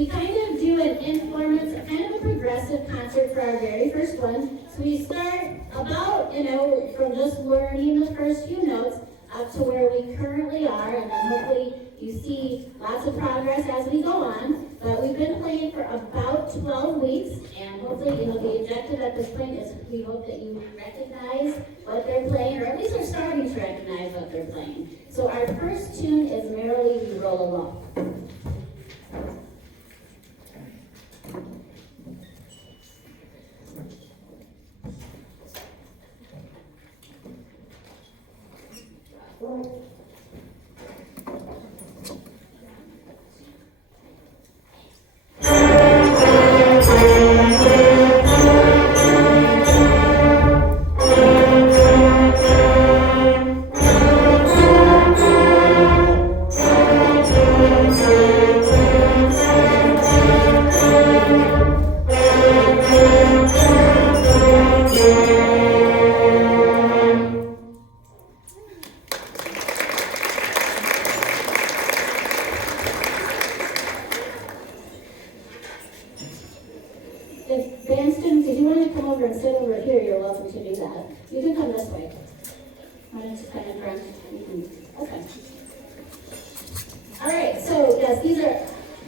we kind of do an informal, kind of a progressive concert for our very first one. So we start about, from just learning the first few notes up to where we currently are, and then hopefully you see lots of progress as we go on. But we've been playing for about 12 weeks, and hopefully, the objective at this point is we hope that you recognize what they're playing, or at least are starting to recognize what they're playing. So our first tune is Merrily We Roll Along. If band students, if you want to come over and sit over here, you're welcome to do that. You can come this way. Why don't you come in front? Okay. All right, so yes, these are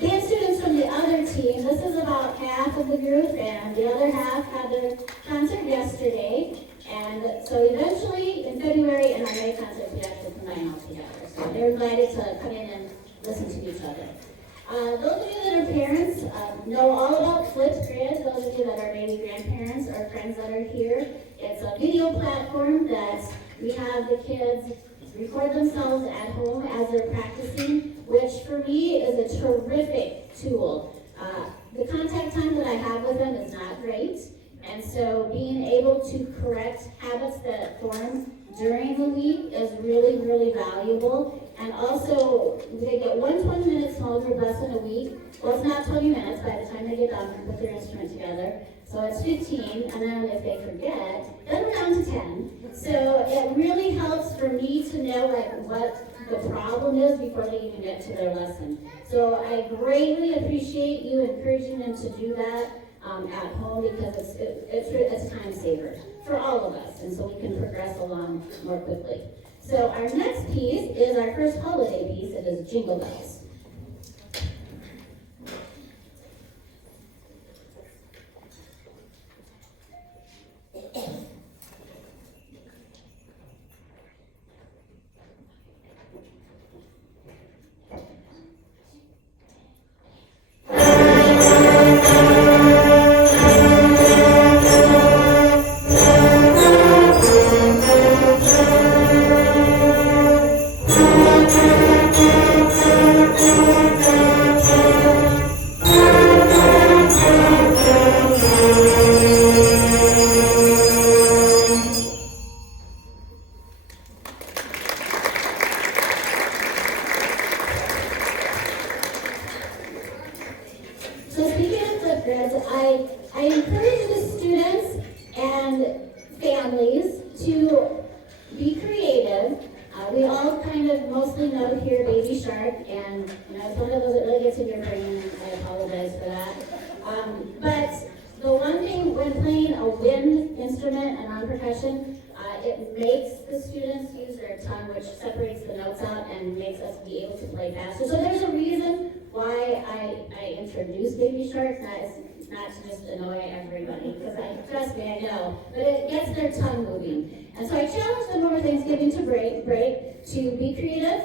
band students from the other team. This is about half of the group, and the other half had their concert yesterday. And so eventually, in February, in our May concert, we actually combine all together. So they're invited to come in and listen to each other. Those of you that are parents know all about Flipgrid. Those of you that are maybe grandparents or friends that are here, it's a video platform that we have the kids record themselves at home as they're practicing, which for me is a terrific tool. The contact time that I have with them is not great, and so being able to correct habits that form during the week is really, really valuable. And also, they get one 20-minute small group lesson a week. Well, it's not 20 minutes by the time they get done and put their instrument together. So it's 15, and then if they forget, then we're down to 10. So it really helps for me to know what the problem is before they even get to their lesson. So I greatly appreciate you encouraging them to do that at home, because it's a time saver for all of us, and so we can progress along more quickly. So our next piece is our first holiday piece. It is Jingle Bells. So speaking of Flipgrids, I encourage the students and families to be creative. We all kind of mostly know here Baby Shark, and it's one of those that really gets in your brain, and I apologize for that. But the one thing when playing a wind instrument and on percussion, it makes the students use their tongue, which separates the notes out and makes us be able to play faster. So there's a reason why I introduced Baby Shark, not to just annoy everybody, because trust me, I know, but it gets their tongue moving. And so I challenged them over Thanksgiving to break to be creative,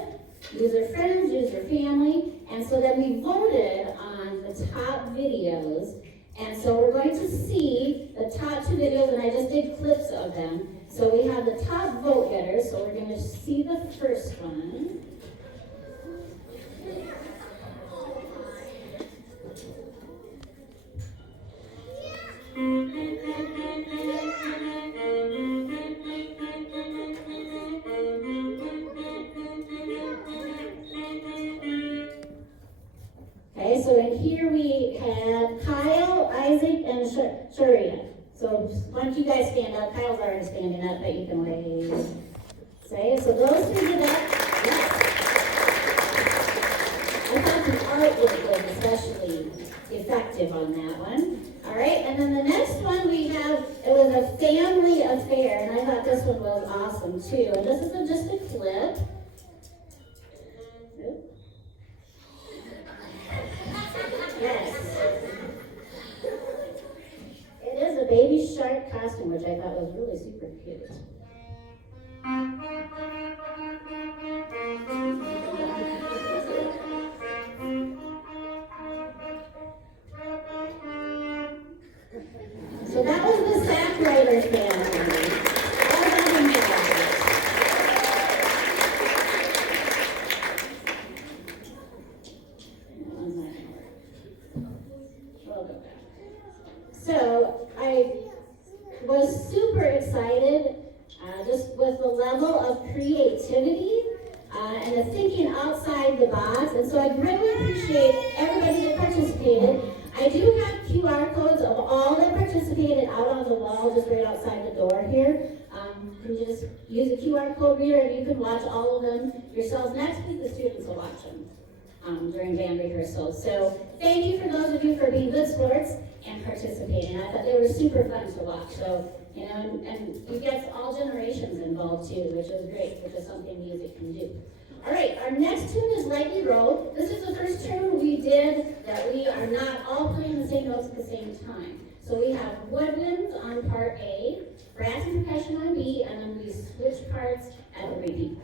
use their friends, use their family, and so then we voted on the top videos. And so we're going to see the top two videos, and I just did clips of them. So we have the top vote getters, so we're going to see the first one. Okay, so in here we had Kyle, Isaac, and Sharia. So why don't you guys stand up? Kyle's already standing up, but you can wave. Say, so those three did that. Yes. I thought the artwork was especially effective on that one. All right, and then the next one we have, it was a family affair, and I thought this one was awesome too. And this is just a clip. Yes. It is a baby shark costume, which I thought was really super cute. So that was the Sack Riders family. So I was super excited just with the level of creativity and the thinking outside the box. And so I really appreciate everybody that participated. I do have QR codes of all that participated out on the wall, just right outside the door here. You can just use a QR code reader and you can watch all of them yourselves. Next week, the students will watch them during band rehearsals. So thank you for those of you for being good sports and participating. I thought they were super fun to watch. So, you know, and you get all generations involved too, which is great, which is something music can do. All right, our next tune is Lightly Road. This is the first tune we did that we are not all playing the same notes at the same time. So we have woodwinds on part A, brass and percussion on B, and then we switch parts at the repeat.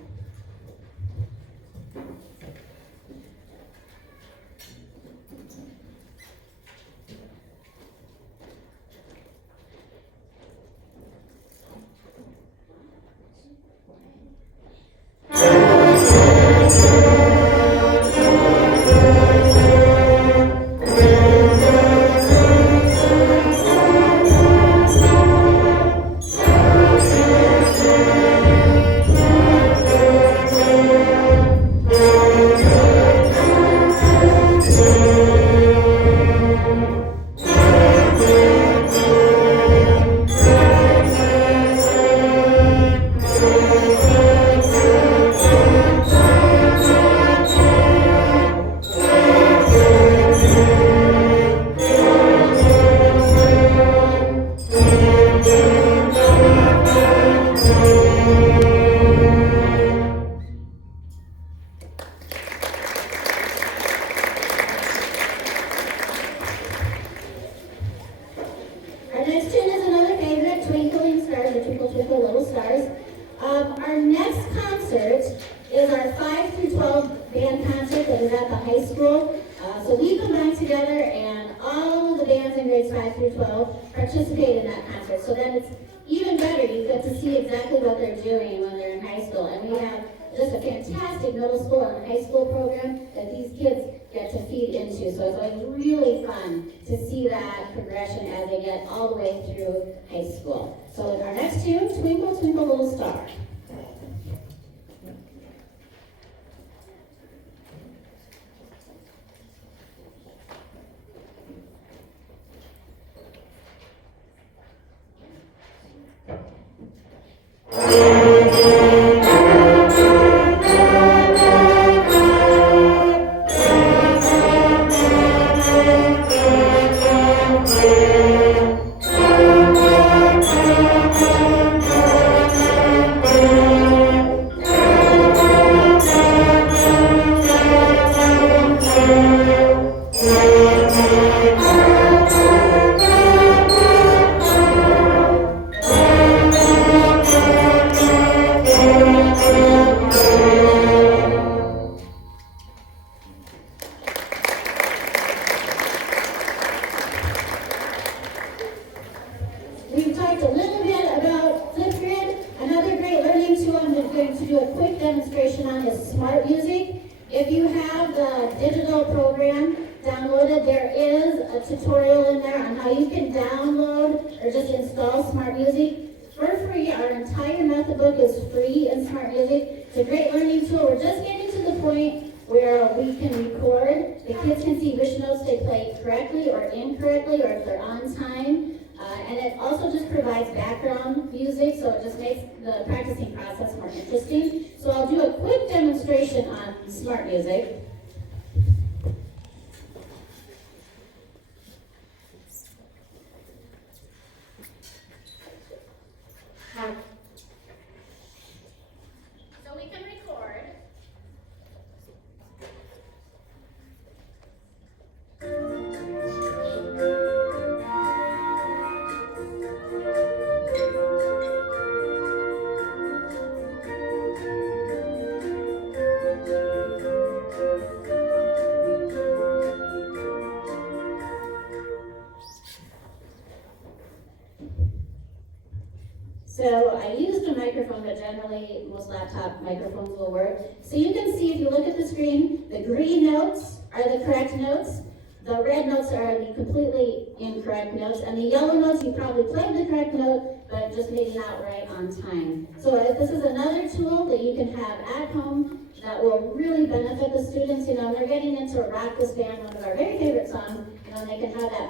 So I used a microphone, but generally most laptop microphones will work. So you can see if you look at the screen, the green notes are the correct notes. The red notes are the completely incorrect notes, and the yellow notes, you probably played the correct note, but just maybe not right on time. So this is another tool that you can have at home that will really benefit the students. You know, they're getting into Rock This Band, one of our very favorite songs, you know, and they can have that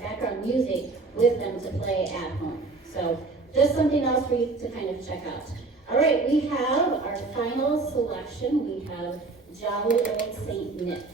background music with them to play at home. So just something else for you to kind of check out. All right, we have our final selection. We have Jolly Old Saint Nick.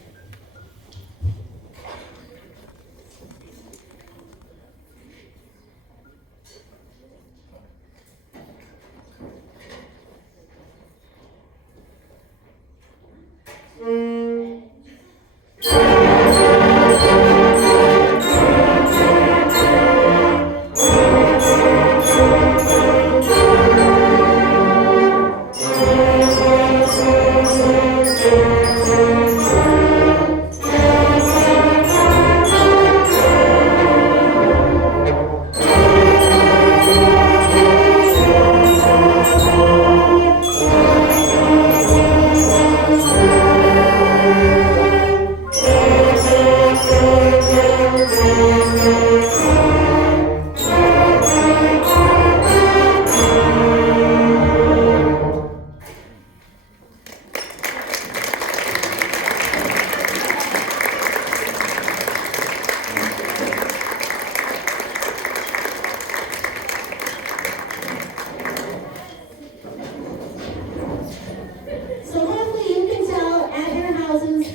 So hopefully you can tell at your houses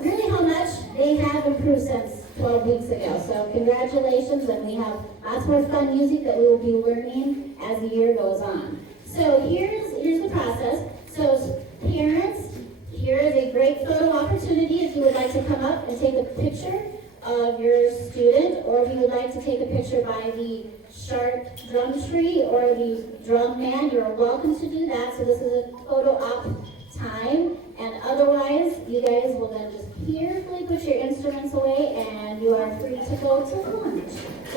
really how much they have improved since 12 weeks ago. So congratulations, and we have lots more fun music that we will be learning as the year goes on. So here's the process. So parents, here is a great photo opportunity if you would like to come up and take a picture of your student, or if you would like to take a picture by the sharp drum tree or the drum man, you're welcome to do that. So this is a photo op time, and otherwise you guys will then just carefully put your instruments away and you are free to go to lunch. So